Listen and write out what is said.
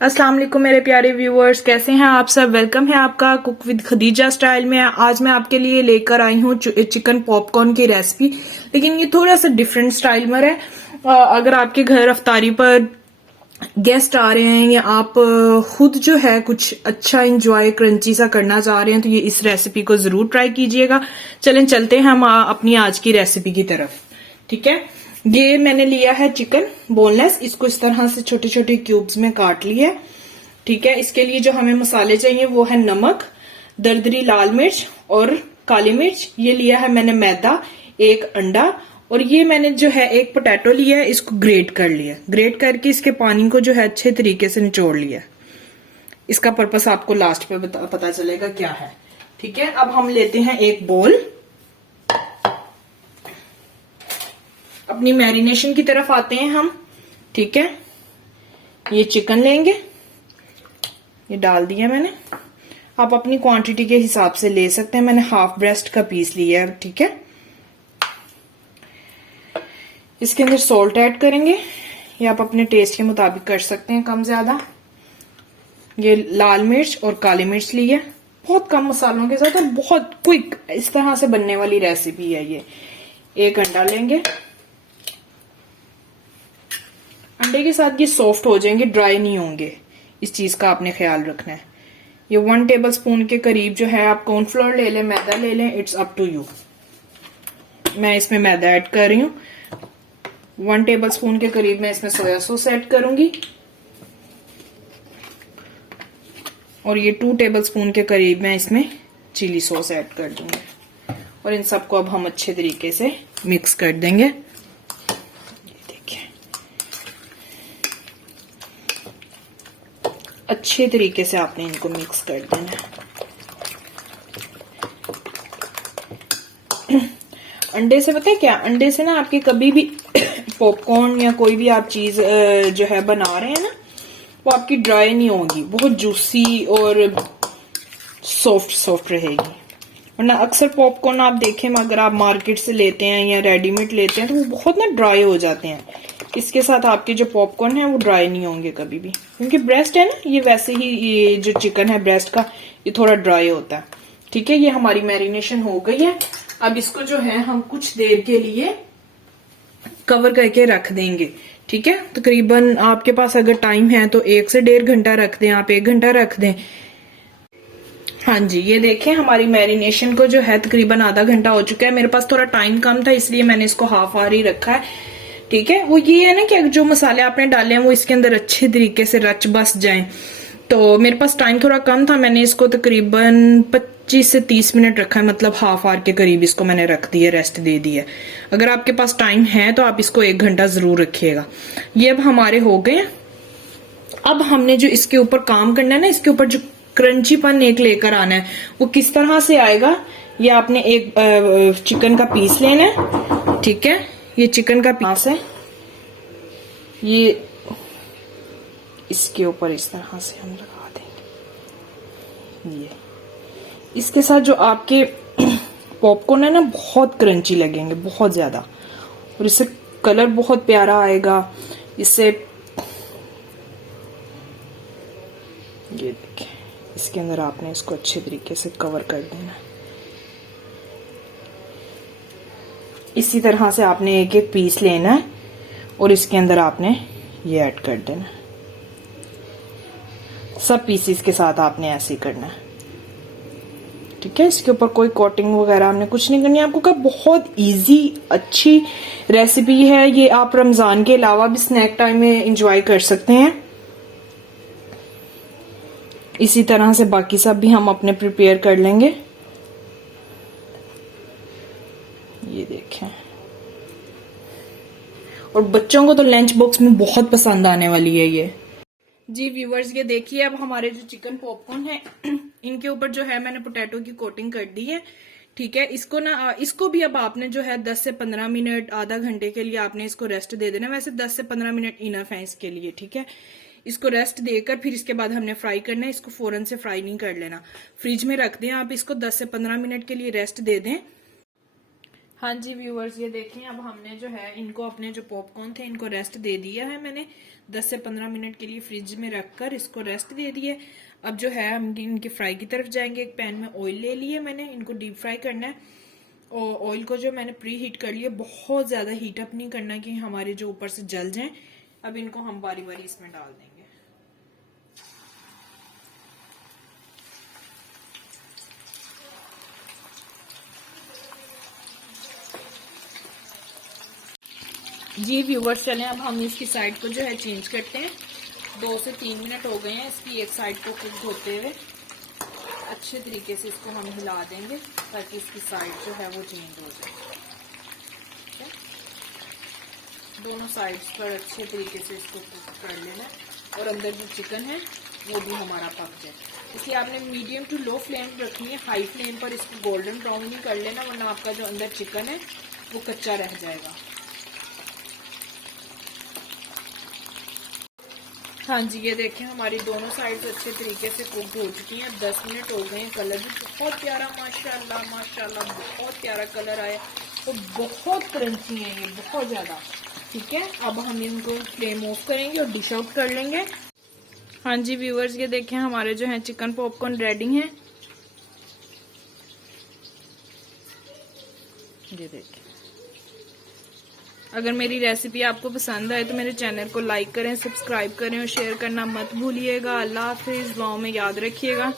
अस्सलाम वालेकुम मेरे प्यारे व्यूअर्स, कैसे हैं आप सब। वेलकम है आपका कुक विद खदीजा स्टाइल में। आज मैं आपके लिए लेकर आई हूँ चिकन पॉपकॉर्न की रेसिपी, लेकिन ये थोड़ा सा डिफरेंट स्टाइल में है। अगर आपके घर अफ्तारी पर गेस्ट आ रहे हैं या आप खुद जो है कुछ अच्छा इंजॉय क्रंची सा करना चाह रहे हैं तो ये इस रेसिपी को जरूर ट्राई कीजिएगा। चलें चलते हैं हम अपनी आज की रेसिपी की तरफ। ठीक है, ये मैंने लिया है चिकन बोनलेस, इसको इस तरह से छोटे छोटे क्यूब्स में काट लिया। ठीक है, इसके लिए जो हमें मसाले चाहिए वो है नमक, दरदरी लाल मिर्च और काली मिर्च। ये लिया है मैंने मैदा, एक अंडा, और ये मैंने जो है एक पोटैटो लिया है, इसको ग्रेट कर लिया। ग्रेट करके इसके पानी को जो है अच्छे तरीके से निचोड़ लिया। इसका पर्पस आपको लास्ट पे पता चलेगा क्या है। ठीक है, अब हम लेते हैं एक बोल। अपनी मैरिनेशन की तरफ आते हैं हम। ठीक है, ये चिकन लेंगे, ये डाल दिया मैंने। आप अपनी क्वांटिटी के हिसाब से ले सकते हैं। मैंने हाफ ब्रेस्ट का पीस लिया है। ठीक है, इसके अंदर सॉल्ट ऐड करेंगे, ये आप अपने टेस्ट के मुताबिक कर सकते हैं, कम ज्यादा। ये लाल मिर्च और काली मिर्च ली है, बहुत कम मसालों के साथ और बहुत क्विक इस तरह से बनने वाली रेसिपी है ये। एक अंडा लेंगे, अंडे के साथ ये सॉफ्ट हो जाएंगे, ड्राई नहीं होंगे, इस चीज का आपने ख्याल रखना है। ये 1 टेबलस्पून के करीब जो है आप कॉर्नफ्लोर ले लें, मैदा ले लें, इट्स अप टू यू। मैं इसमें मैदा ऐड कर रही हूँ। 1 टेबलस्पून के करीब मैं इसमें सोया सॉस ऐड करूंगी और ये 2 टेबलस्पून के करीब मैं इसमें चिली सॉस ऐड कर दूंगी। और इन सबको अब हम अच्छे तरीके से मिक्स कर देंगे। अच्छे तरीके से आपने इनको मिक्स कर देना है। अंडे से पता है क्या, अंडे से ना आपके कभी भी पॉपकॉर्न या कोई भी आप चीज जो है बना रहे हैं ना, वो आपकी ड्राई नहीं होगी, बहुत जूसी और सॉफ्ट सॉफ्ट रहेगी। वरना अक्सर पॉपकॉर्न आप देखें अगर आप मार्केट से लेते हैं या रेडीमेड लेते हैं तो वो बहुत ना ड्राई हो जाते हैं। इसके साथ आपके जो पॉपकॉर्न है वो ड्राई नहीं होंगे कभी भी, क्योंकि ब्रेस्ट है ना, ये वैसे ही ये जो चिकन है ब्रेस्ट का ये थोड़ा ड्राई होता है। ठीक है, ये हमारी मैरिनेशन हो गई है। अब इसको जो है हम कुछ देर के लिए कवर करके रख देंगे। ठीक है, तकरीबन आपके पास अगर टाइम है तो 1 से 1.5 घंटा रख दें, आप 1 घंटा रख दें। हाँ जी, ये देखें हमारी मैरिनेशन को जो है तकरीबन आधा घंटा हो चुका है। मेरे पास थोड़ा टाइम कम था इसलिए मैंने इसको हाफ आवर ही रखा है। ठीक है, वो ये है ना कि जो मसाले आपने डाले हैं वो इसके अंदर अच्छे तरीके से रच बस जाएं। तो मेरे पास टाइम थोड़ा कम था, मैंने इसको तकरीबन 25 से 30 मिनट रखा है, मतलब हाफ आवर के करीब इसको मैंने रख दिया, रेस्ट दे दिया। अगर आपके पास टाइम है तो आप इसको 1 घंटा जरूर रखिएगा। ये अब हमारे हो गए। अब हमने जो इसके ऊपर काम करना है ना, इसके ऊपर जो क्रंचीपन एक लेकर आना है, वो किस तरह से आएगा। ये आपने एक चिकन का पीस लेना है। ठीक है, ये चिकन का पीस है, ये इसके ऊपर इस तरह से हम लगा देंगे। ये इसके साथ जो आपके पॉपकॉर्न है ना बहुत क्रंची लगेंगे, बहुत ज्यादा, और इससे कलर बहुत प्यारा आएगा। इससे ये देखिए, इसके अंदर आपने इसको अच्छे तरीके से कवर कर देना। इसी तरह से आपने एक एक पीस लेना है और इसके अंदर आपने ये ऐड कर देना। सब पीसीस के साथ आपने ऐसे ही करना है। ठीक है, इसके ऊपर कोई कोटिंग वगैरह हमने कुछ नहीं करनी है। आपको क्या बहुत इजी अच्छी रेसिपी है ये, आप रमजान के अलावा भी स्नैक टाइम में एंजॉय कर सकते हैं। इसी तरह से बाकी सब भी हम अपने प्रिपेयर कर लेंगे। ये देखें, और बच्चों को तो लंच बॉक्स में बहुत पसंद आने वाली है ये। जी व्यूवर्स, ये देखिए अब हमारे जो चिकन पॉपकॉर्न है इनके ऊपर जो है मैंने पोटैटो की कोटिंग कर दी है। ठीक है, इसको ना इसको भी अब आपने जो है 10 से 15 मिनट, आधा घंटे के लिए आपने इसको रेस्ट दे देना। वैसे 10 से 15 मिनट इनफ है इसके लिए। ठीक है, इसको रेस्ट देकर फिर इसके बाद हमने फ्राई करना है। इसको फौरन से फ्राई नहीं कर लेना, फ्रिज में रख दें आप इसको, 10 से 15 मिनट के लिए रेस्ट दे दें। हाँ जी व्यूअर्स, ये देखें अब हमने जो है इनको अपने जो पॉपकॉर्न थे इनको रेस्ट दे दिया है। मैंने 10 से 15 मिनट के लिए फ्रिज में रखकर इसको रेस्ट दे दिया। अब जो है हम इनके फ्राई की तरफ जाएंगे। एक पैन में ऑयल ले लिए मैंने, इनको डीप फ्राई करना है। और ऑयल को जो मैंने प्री हीट कर लिया, बहुत ज्यादा हीट अप नहीं करना कि हमारे जो ऊपर से जल जाए। अब इनको हम बारी बारी इसमें डाल देंगे। जी व्यूवर्स, चलें अब हम इसकी साइड को जो है चेंज करते हैं। 2 से 3 मिनट हो गए हैं इसकी एक साइड को कुक होते हुए। अच्छे तरीके से इसको हम हिला देंगे ताकि इसकी साइड जो है वो चेंज हो जाए। ठीक है, दोनों साइड्स पर अच्छे तरीके से इसको कुक कर लेना है और अंदर जो चिकन है वो भी हमारा पक जाए। इसलिए आपने मीडियम टू लो फ्लेम रखनी है, हाई फ्लेम पर इसको गोल्डन ब्राउन नहीं कर लेना, वरना आपका जो अंदर चिकन है वो कच्चा रह जाएगा। हाँ जी, ये देखें हमारी दोनों साइड्स अच्छे तरीके से कुक हो चुकी हैं। 10 मिनट हो गए हैं। कलर भी बहुत प्यारा, माशाल्लाह माशाल्लाह बहुत प्यारा कलर आया। तो बहुत क्रंची है ये, बहुत ज्यादा। ठीक है, अब हम इनको फ्लेम ऑफ करेंगे और डिश आउट कर लेंगे। हाँ जी व्यूअर्स, ये देखें हमारे जो है चिकन पॉपकॉर्न रेडी हैं। ये देखें, अगर मेरी रेसिपी आपको पसंद आए तो मेरे चैनल को लाइक करें, सब्सक्राइब करें और शेयर करना मत भूलिएगा। अल्लाह हाफिज़, दुआओं में याद रखिएगा।